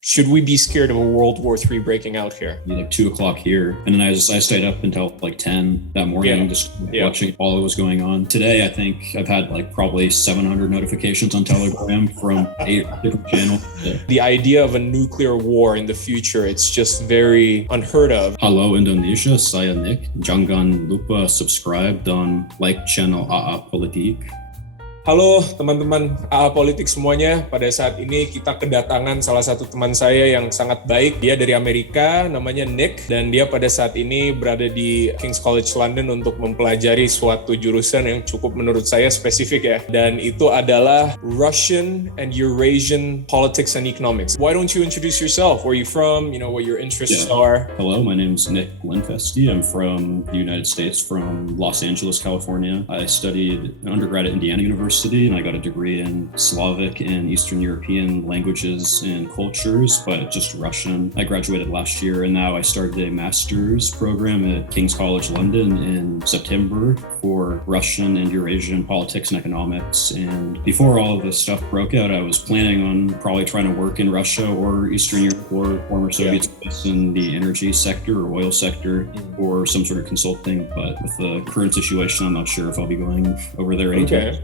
Should we be scared of a World War III breaking out here? Like 2 o'clock here. And then I stayed up until like 10 that morning, watching all that was going on. Today, I think I've had like probably 700 notifications on Telegram from 8 different channels. The idea of a nuclear war in the future, it's just very unheard of. Halo Indonesia, saya Nick. Jangan lupa subscribe dan like channel AAPolitik. Halo teman-teman AAPolitik semuanya, pada saat ini kita kedatangan salah satu teman saya yang sangat baik. Dia dari Amerika, namanya Nick, dan dia pada saat ini berada di King's College London untuk mempelajari suatu jurusan yang cukup menurut saya spesifik ya. Dan itu adalah Russian and Eurasian Politics and Economics. Why don't you introduce yourself? Where are you from? You know, what your interests are? Hello, my name's Nick Linfesti. I'm from the United States, from Los Angeles, California. I studied undergrad at Indiana University, and I got a degree in Slavic and Eastern European languages and cultures, but just Russian. I graduated last year, and now I started a master's program at King's College London in September for Russian and Eurasian politics and economics. And before all of this stuff broke out, I was planning on probably trying to work in Russia or Eastern Europe or former Soviet states in the energy sector or oil sector or some sort of consulting. But with the current situation, I'm not sure if I'll be going over there anytime.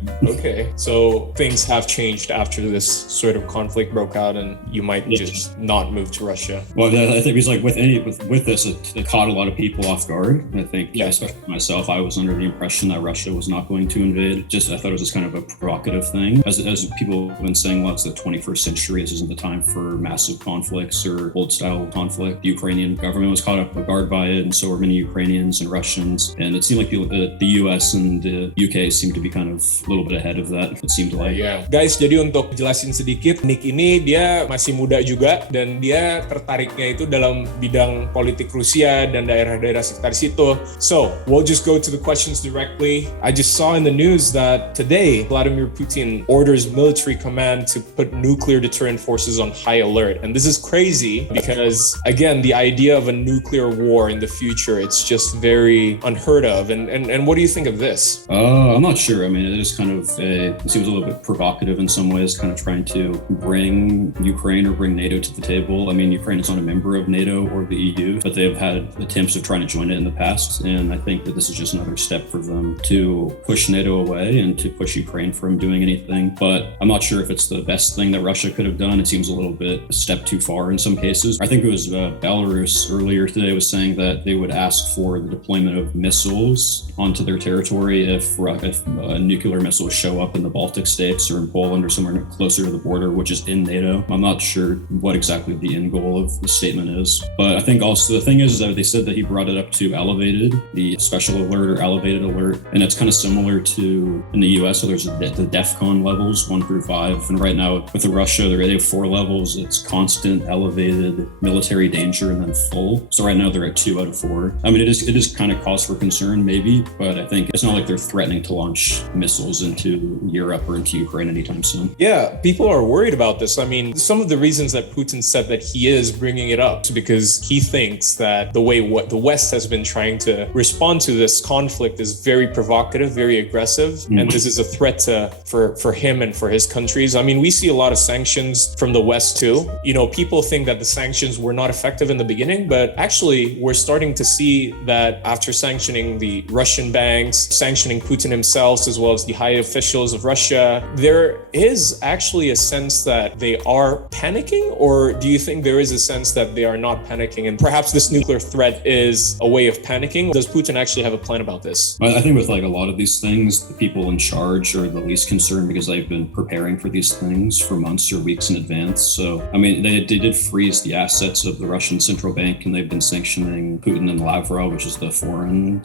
Okay, so things have changed after this sort of conflict broke out, and you might just not move to Russia. Well, I think it's like with this, it caught a lot of people off guard. I think, especially myself, I was under the impression that Russia was not going to invade. I thought it was just kind of a provocative thing. As people have been saying, well, it's the 21st century. This isn't the time for massive conflicts or old-style conflict. The Ukrainian government was caught off guard by it, and so were many Ukrainians and Russians. And it seemed like the US and the UK seemed to be kind of a little bit ahead of that, it seemed like. Guys, jadi untuk jelasin sedikit, Nick ini dia masih muda juga, dan dia tertariknya itu dalam bidang politik Rusia dan daerah-daerah sekitar situ. So, we'll just go to the questions directly. I just saw in the news that today, Vladimir Putin orders military command to put nuclear deterrent forces on high alert. And this is crazy because, again, the idea of a nuclear war in the future, it's just very unheard of. And what do you think of this? I'm not sure. I mean, it is kind of it seems a little bit provocative in some ways, kind of trying to bring Ukraine or bring NATO to the table. I mean, Ukraine is not a member of NATO or the EU, but they've had attempts of trying to join it in the past. And I think that this is just another step for them to push NATO away and to push Ukraine from doing anything. But I'm not sure if it's the best thing that Russia could have done. It seems a little bit a step too far in some cases. I think it was Belarus earlier today was saying that they would ask for the deployment of missiles onto their territory if nuclear missiles show up in the Baltic states or in Poland or somewhere closer to the border, which is in NATO. I'm not sure what exactly the end goal of the statement is. But I think also the thing is that they said that he brought it up to elevated, the special alert or elevated alert. And it's kind of similar to in the US, so there's the DEFCON levels 1 through 5. And right now with Russia, they have 4 levels. It's constant, elevated, military danger, and then full. So right now they're at 2 out of 4. I mean, it is kind of cause for concern maybe, but I think it's not like they're threatening to launch missiles into Europe or into Ukraine anytime soon. Yeah, people are worried about this. I mean, some of the reasons that Putin said that he is bringing it up is because he thinks that the way what the West has been trying to respond to this conflict is very provocative, very aggressive, and this is a threat for him and for his countries. I mean, we see a lot of sanctions from the West too. You know, people think that the sanctions were not effective in the beginning, but actually we're starting to see that after sanctioning the Russian banks, sanctioning Putin himself, as well as the high officials of Russia, there is actually a sense that they are panicking, or do you think there is a sense that they are not panicking and perhaps this nuclear threat is a way of panicking? Does Putin actually have a plan about this? I think with like a lot of these things, the people in charge are the least concerned because they've been preparing for these things for months or weeks in advance. So, I mean, they did freeze the assets of the Russian central bank, and they've been sanctioning Putin and Lavrov, which is the foreign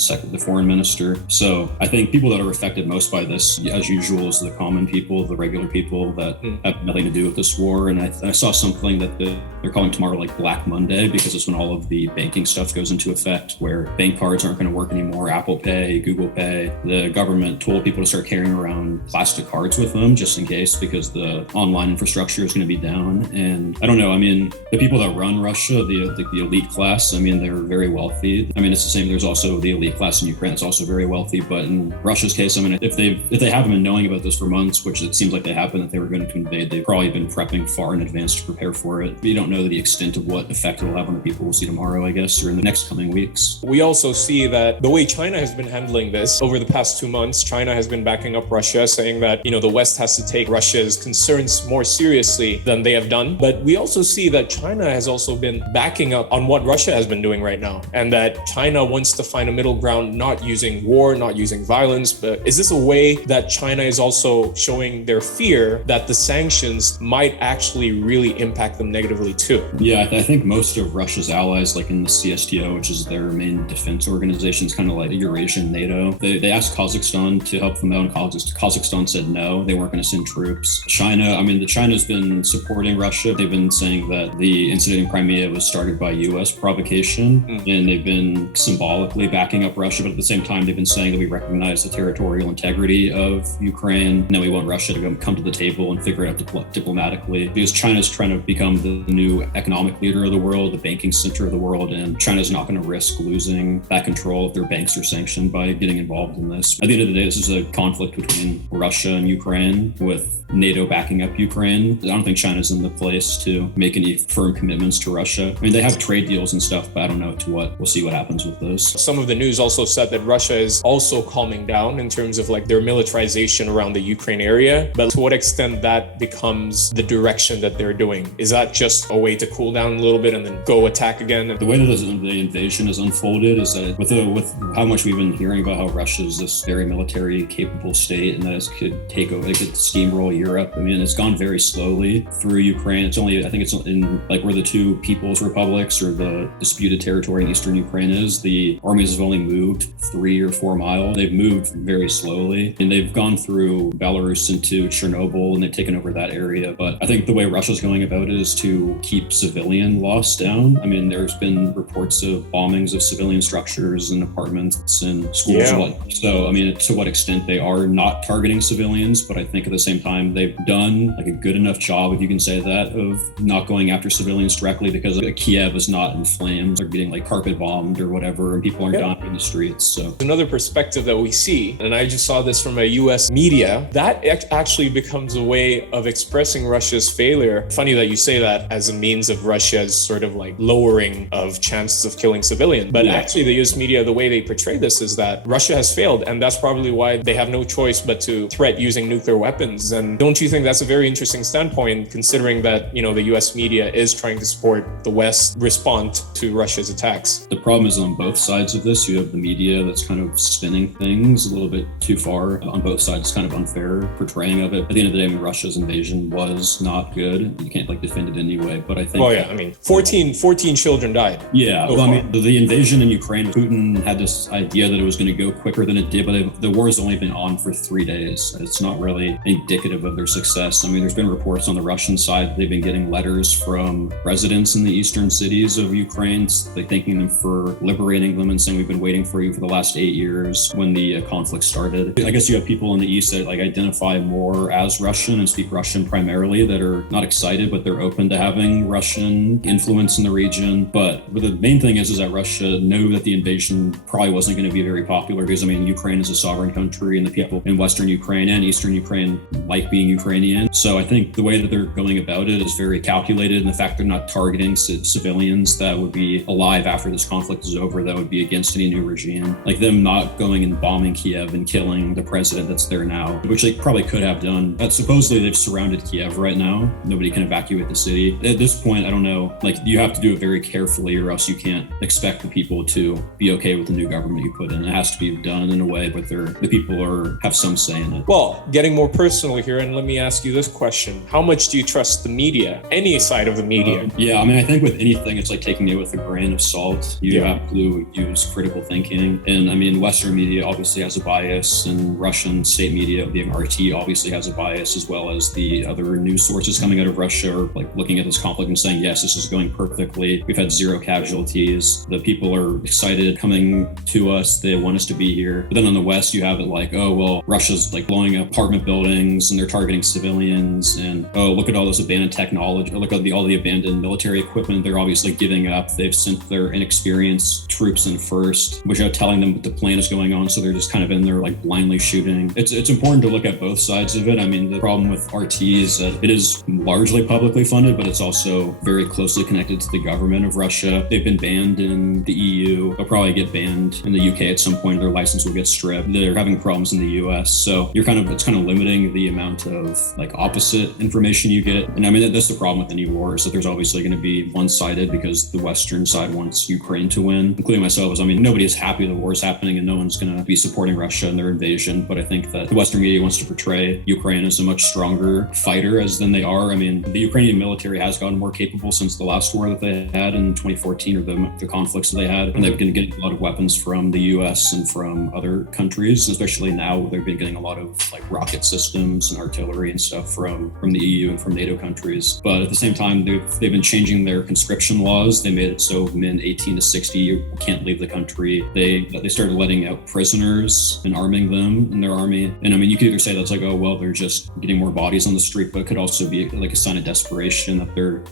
minister. So I think people that are affected most by this, as usual, is the common people, the regular people that have nothing to do with this war. And I saw something that they're calling tomorrow like Black Monday, because it's when all of the banking stuff goes into effect, where bank cards aren't going to work anymore. Apple Pay, Google Pay. The government told people to start carrying around plastic cards with them just in case, because the online infrastructure is going to be down. And I don't know, I mean, the people that run Russia, the elite class, I mean, they're very wealthy. I mean, it's the same. There's also the elite class in Ukraine that's also very wealthy. But in Russia's case, I mean, if they have them been knowing about this for months, which it seems like they have been, that they were going to invade. They've probably been prepping far in advance to prepare for it. But you don't know the extent of what effect it'll have on the people we'll see tomorrow, I guess, or in the next coming weeks. We also see that the way China has been handling this over the past 2 months, China has been backing up Russia, saying that, the West has to take Russia's concerns more seriously than they have done. But we also see that China has also been backing up on what Russia has been doing right now, and that China wants to find a middle ground, not using war, not using violence. But is this a way that China is also showing their fear that the sanctions might actually really impact them negatively too? Yeah, I think most of Russia's allies, like in the CSTO, which is their main defense organization, is kind of like Eurasian NATO. They asked Kazakhstan to help them out, and Kazakhstan said no, they weren't going to send troops. China's been supporting Russia. They've been saying that the incident in Crimea was started by US provocation, and they've been symbolically backing up Russia, but at the same time, they've been saying that we recognize the territorial integrity of Ukraine, and that we want Russia to come to the table and figure it out diplomatically, because China's trying to become the new economic leader of the world, the banking center of the world, and China's not going to risk losing that control if their banks are sanctioned by getting involved in this. At the end of the day, this is a conflict between Russia and Ukraine, with NATO backing up Ukraine. I don't think China's in the place to make any firm commitments to Russia. I mean, they have trade deals and stuff, but I don't know to what. We'll see what happens with those. Some of the news also said that Russia is also calming down in terms of like their militarization around the Ukraine area. But to what extent that becomes the direction that they're doing? Is that just a way to cool down a little bit and then go attack again? The way that the invasion has unfolded is that with how much we've been hearing about how Russia is this very military capable state, and that it could take over, it could steamroll Europe. I mean, it's gone very slowly through Ukraine. I think it's in like where the two People's Republics or the disputed territory in eastern Ukraine is, the armies have only moved 3 or 4 miles. They've moved very slowly, and they've gone through Belarus into Chernobyl, and they've taken over that area. But I think the way Russia's going about it is to keep civilian loss down. I mean, there's been reports of bombings of civilian structures and apartments and schools. Yeah. So, I mean, to what extent they are not targeting civilians, but I think at the same time, they've done like a good enough job, if you can say that, of not going after civilians directly, because Kiev is not in flames or getting like carpet bombed or whatever, and people aren't dying in the streets. So another perspective that we see, and I just saw this from a US media, that actually becomes a way of expressing Russia's failure. Funny that you say that as a means of Russia's sort of like lowering of chances of killing civilians. But actually the US media, the way they portray this is that Russia has failed, and that's probably why they have no choice but to threat using nuclear weapons. And don't you think that's a very interesting standpoint, considering that, the US media is trying to support the West respond to Russia's attacks? The problem is on both sides of this, you have the media that's kind of spinning things a little bit too far on both sides. It's kind of unfair portraying of it. At the end of the day, I mean, Russia's invasion was not good. You can't defend it anyway, but I think... Oh yeah, I mean, 14 children died. Yeah, I mean, the invasion in Ukraine, Putin had this idea that it was going to go quicker than it did, but the war has only been on for 3 days. It's not really indicative of their success. I mean, there's been reports on the Russian side that they've been getting letters from residents in the eastern cities of Ukraine, like thanking them for liberating them and saying, we've been waiting for you for the last 8 years when the conflict started. I guess you have people in the east that like identify more as Russian and speak Russian primarily, that are not excited, but they're open to having Russian influence in the region. But the main thing is that Russia knew that the invasion probably wasn't going to be very popular, because I mean, Ukraine is a sovereign country, and the people in Western Ukraine and Eastern Ukraine like being Ukrainian. So I think the way that they're going about it is very calculated, and the fact they're not targeting civilians that would be alive after this conflict is over, that would be against any new regime. Like them not going and bombing Kiev and killing the president that's there now, which they probably could have done. But supposedly they've surrounded Kiev right now. Nobody can evacuate the city. At this point, I don't know, like you have to do it very carefully, or else you can't expect the people to be okay with the new government you put in. It has to be done in a way where the people have some say in it. Well, getting more personal here, and let me ask you this question. How much do you trust the media, any side of the media? Yeah, I mean, I think with anything, it's like taking it with a grain of salt. You have to use critical thinking. And I mean, Western media obviously has a bias, and Russian state media, being RT, obviously has a bias, as well as the other news sources coming out of Russia are like looking at this conflict and saying, yes, this is going perfectly. We've had 0 casualties. The people are excited coming to us. They want us to be here. But then on the West, you have it like, oh, well, Russia's like blowing up apartment buildings and they're targeting civilians. And, oh, look at all this abandoned technology. Look at all the abandoned military equipment they're obviously giving up. They've sent their inexperienced troops in first, without telling them what the plan is going on. So they're just kind of in there like blindly shooting. it's important to look at both sides of it. I mean, the problem with RT is that it is largely publicly funded, but it's also very closely connected to the government of Russia. They've been banned in the EU. They'll probably get banned in the UK at some point. Their license will get stripped. They're having problems in the US. So it's kind of limiting the amount of like opposite information you get. And I mean, that's the problem with any war, is that there's obviously going to be one-sided because the Western side wants Ukraine to win, including myself. I mean, nobody is happy the war is happening and no one's going to be supporting Russia in their invasion. But I think that the Western media wants to portray Ukraine as a much stronger fighter than they are. I mean, the Ukrainian military has gotten more capable since the last war that they had in 2014, or the conflicts that they had. And they've been getting a lot of weapons from the US and from other countries, especially now they've been getting a lot of like rocket systems and artillery and stuff from the EU and from NATO countries. But at the same time, they've been changing their conscription laws. They made it so men 18 to 60 you can't leave the country. They started letting out prisoners and arming them in their army. And I mean, you could either say that's like, oh, well, they're just getting more bodies on the street, but it could also be like a sign of desperation that they're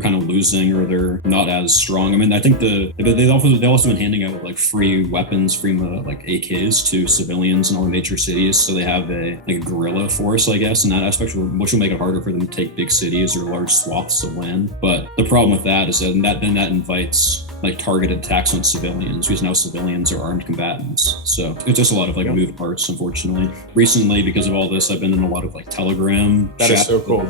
kind of losing or they're not as strong. I mean, I think they've also been handing out like free weapons, free like AKs to civilians in all the major cities. So they have a guerrilla force, I guess, in that aspect, which will make it harder for them to take big cities or large swaths of land. But the problem with that is that that invites like targeted attacks on civilians, because now civilians are armed combatants. So it's just a lot of like moving parts, unfortunately. Recently, because of all this, I've been in a lot of like Telegram. That is so cool.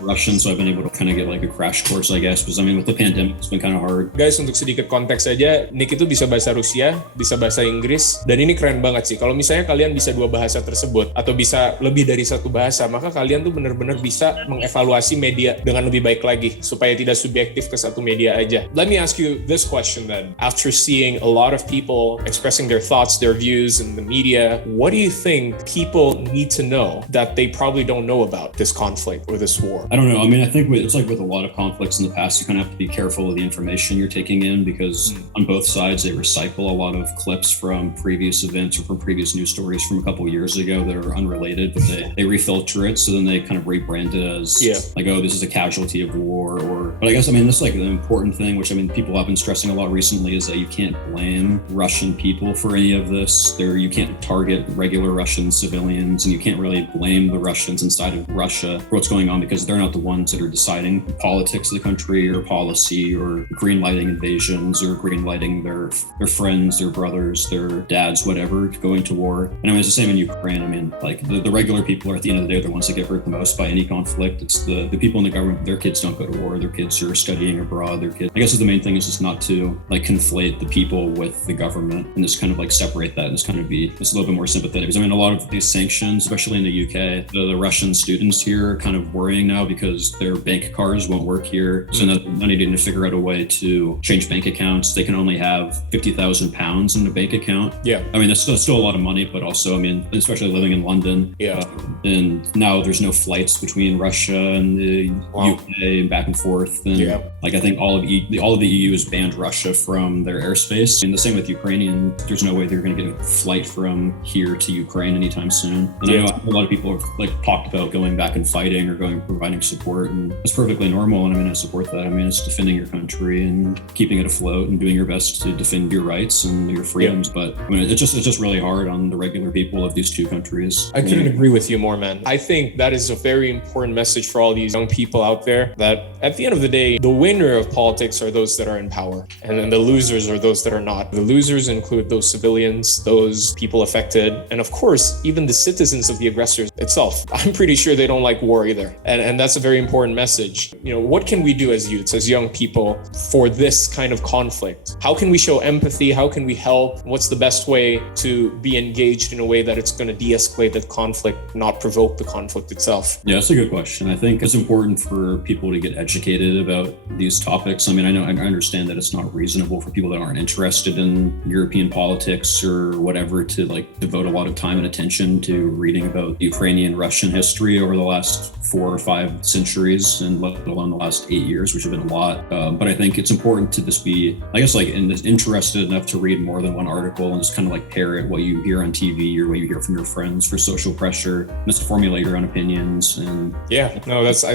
Russian, so I've been able to kind of get like a crash course, I guess, because I mean with the pandemic, it's been kind of hard. Guys, untuk sedikit konteks saja, Nick itu bisa bahasa Rusia, bisa bahasa Inggris, dan ini keren banget sih. Kalau misalnya kalian bisa dua bahasa tersebut, atau bisa lebih dari satu bahasa, maka kalian tuh benar-benar bisa mengevaluasi media dengan lebih baik lagi, supaya tidak subjektif ke satu media aja. Let me ask you this question then. After seeing a lot of people expressing their thoughts, their views in the media, what do you think people need to know that they probably don't know about this conflict or this war? I don't know. I mean, I think it's like with a lot of conflicts in the past, you kind of have to be careful of the information you're taking in, because on both sides, they recycle a lot of clips from previous events or from previous news stories from a couple of years ago that are unrelated, but they refilter it. So then they kind of rebrand it as like, oh, this is a casualty of war. But I guess, I mean, this is like an important thing, which I mean, people have been stressing a lot recently, is that you can't blame Russian people for any of this. You can't target regular Russian civilians, and you can't really blame the Russians inside of Russia for what's going on, because they're not the ones that are deciding the politics of the country or policy or greenlighting invasions or greenlighting their friends, their brothers, their dads, whatever, going to war. And I mean, it's the same in Ukraine. I mean, like the regular people are at the end of the day, the ones that get hurt the most by any conflict. It's the people in the government, their kids don't go to war, their kids are studying abroad, their kids. I guess the main thing is just not to like conflate the people with the government and just kind of like separate that and just kind of be just a little bit more sympathetic. Because I mean, a lot of these sanctions, especially in the UK, the Russian students here are kind of worrying now because their bank cards won't work here. So now they're needing to figure out a way to change bank accounts. They can only have 50,000 pounds in a bank account. Yeah. I mean, that's still a lot of money, but also, I mean, especially living in London. Yeah. And now there's no flights between Russia and the UK and back and forth. And like, I think all of the EU has banned Russia from their airspace. And the same with Ukrainian. There's no way they're going to get a flight from here to Ukraine anytime soon. And I know a lot of people have like talked about going back and fighting or providing support, and it's perfectly normal. And I mean, I support that. I mean, it's defending your country and keeping it afloat and doing your best to defend your rights and your freedoms. But I mean, it's just really hard on the regular people of these two countries. I couldn't agree with you more, man. I think that is a very important message for all these young people out there, that at the end of the day, the winner of politics are those that are in power, and then the losers are those that are not. The losers include those civilians, those people affected, and of course, even the citizens of the aggressors itself. I'm pretty sure they don't like war either. And that's a very important message. You know, what can we do as youths, as young people, for this kind of conflict? How can we show empathy? How can we help? What's the best way to be engaged in a way that it's going to de-escalate that conflict, not provoke the conflict itself? Yeah, that's a good question. I think it's important for people to get educated about these topics. I mean, I understand that it's not reasonable for people that aren't interested in European politics or whatever to like devote a lot of time and attention to reading about Ukrainian Russian history over the last 4 or 5 centuries, and let alone the last 8 years, which have been a lot. But I think it's important to just be, I guess, like interested enough to read more than one article and just kind of like parrot what you hear on TV or what you hear from your friends for social pressure, just to formulate your own opinions. And I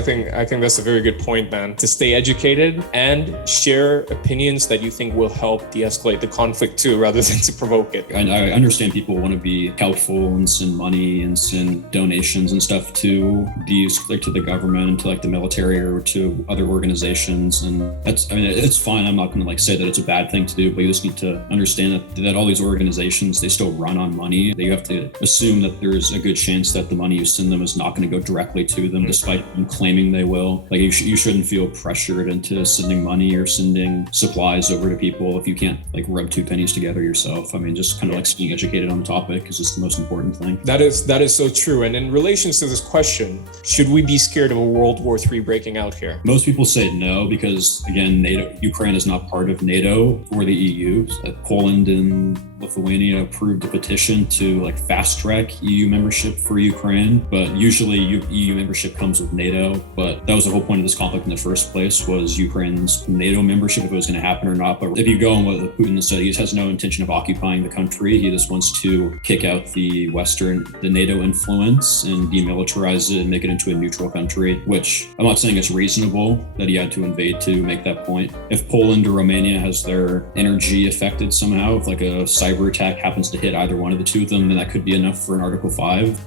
think that's a very good point, man. To stay educated and share opinions that you think will help de-escalate the conflict too, rather than to provoke it. I understand people want to be helpful and send money and send donations and stuff to these, like to the government and to like the military or to other organizations, and it's fine. I'm not going to like say that it's a bad thing to do, but you just need to understand that all these organizations, they still run on money. That you have to assume that there's a good chance that the money you send them is not going to go directly to them, despite them claiming they will. Like you shouldn't feel pressured into sending money or sending supplies over to people if you can't like rub two pennies together yourself. I mean, just kind of like being educated on the topic is just the most important thing. That is so true. And in relation to this question, should we be scared of a World War III breaking out here? Most people say no, because again, Ukraine is not part of NATO or the EU. Poland and Lithuania approved a petition to like fast track EU membership for Ukraine, but usually EU membership comes with NATO. But that was the whole point of this conflict in the first place, was Ukraine's NATO membership, if it was going to happen or not. But if you go on what Putin said, he has no intention of occupying the country. He just wants to kick out the NATO influence and demilitarize it and make it into a neutral country, which I'm not saying it's reasonable that he had to invade to make that point. If Poland or Romania has their energy affected somehow, if like a cyber attack happens to hit either one of the two of them, then that could be enough for an Article 5.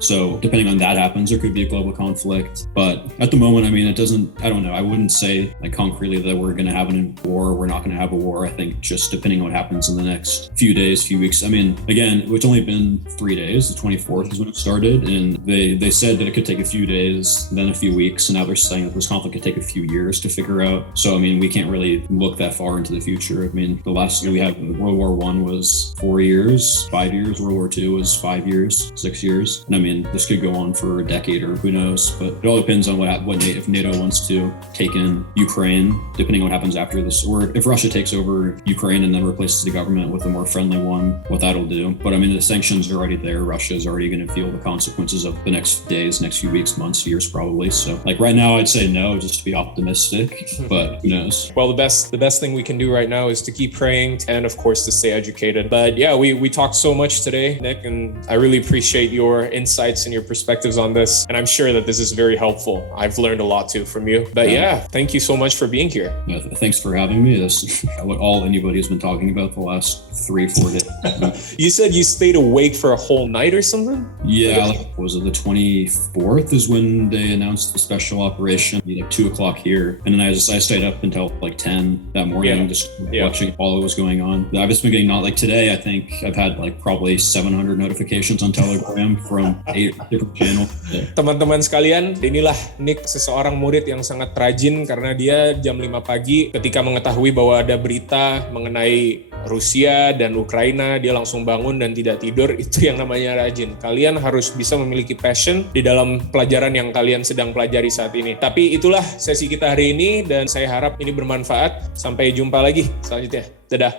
So depending on that happens, there could be a global conflict. But at the moment, I mean, I don't know. I wouldn't say like concretely that we're going to have a war or we're not going to have a war. I think just depending on what happens in the next few days, few weeks. I mean, again, it's only been 3 days. The 24th is when it started. And they said that it could take a few days, then a few weeks. And now they're saying that this conflict could take a few years to figure out. So, I mean, we can't really look that far into the future. I mean, the last year we had World War I was 4 years, 5 years. World War II was 5 years, 6 years. And I mean, this could go on for a decade or who knows, but it all depends on if NATO wants to take in Ukraine, depending on what happens after this, or if Russia takes over Ukraine and then replaces the government with a more friendly one, what that'll do. But I mean, the sanctions are already there. Russia is already going to feel the consequences of the next days, next few weeks, months, years, probably. So like right now, I'd say no, just to be optimistic, but who knows? Well, the best thing we can do right now is to keep praying and of course to stay educated. But yeah, we talked so much today, Nick, and I really appreciate your insights and your perspectives on this. And I'm sure that this is very helpful. I've learned a lot too from you. But yeah, thank you so much for being here. Yeah, thanks for having me. That's what anybody has been talking about the last 3-4 days. You said you stayed awake for a whole night or something? Yeah, was it the 24th is when they announced the special operation, like 2:00 here. And then I stayed up until like 10 that morning, just watching all that was going on. I've just been getting, not like today, I think I've had like probably 700 notifications on Telegram from 8 different channels. Teman-teman sekalian, inilah Nick, seseorang murid yang sangat rajin karena dia jam 5 pagi ketika mengetahui bahwa ada berita mengenai Rusia dan Ukraina, dia langsung bangun dan tidak tidur. Itu yang namanya rajin. Kalian harus bisa memiliki passion di dalam pelajaran yang kalian sedang pelajari saat ini. Tapi itulah sesi kita hari ini dan saya harap ini bermanfaat. Sampai jumpa lagi selanjutnya. Dadah.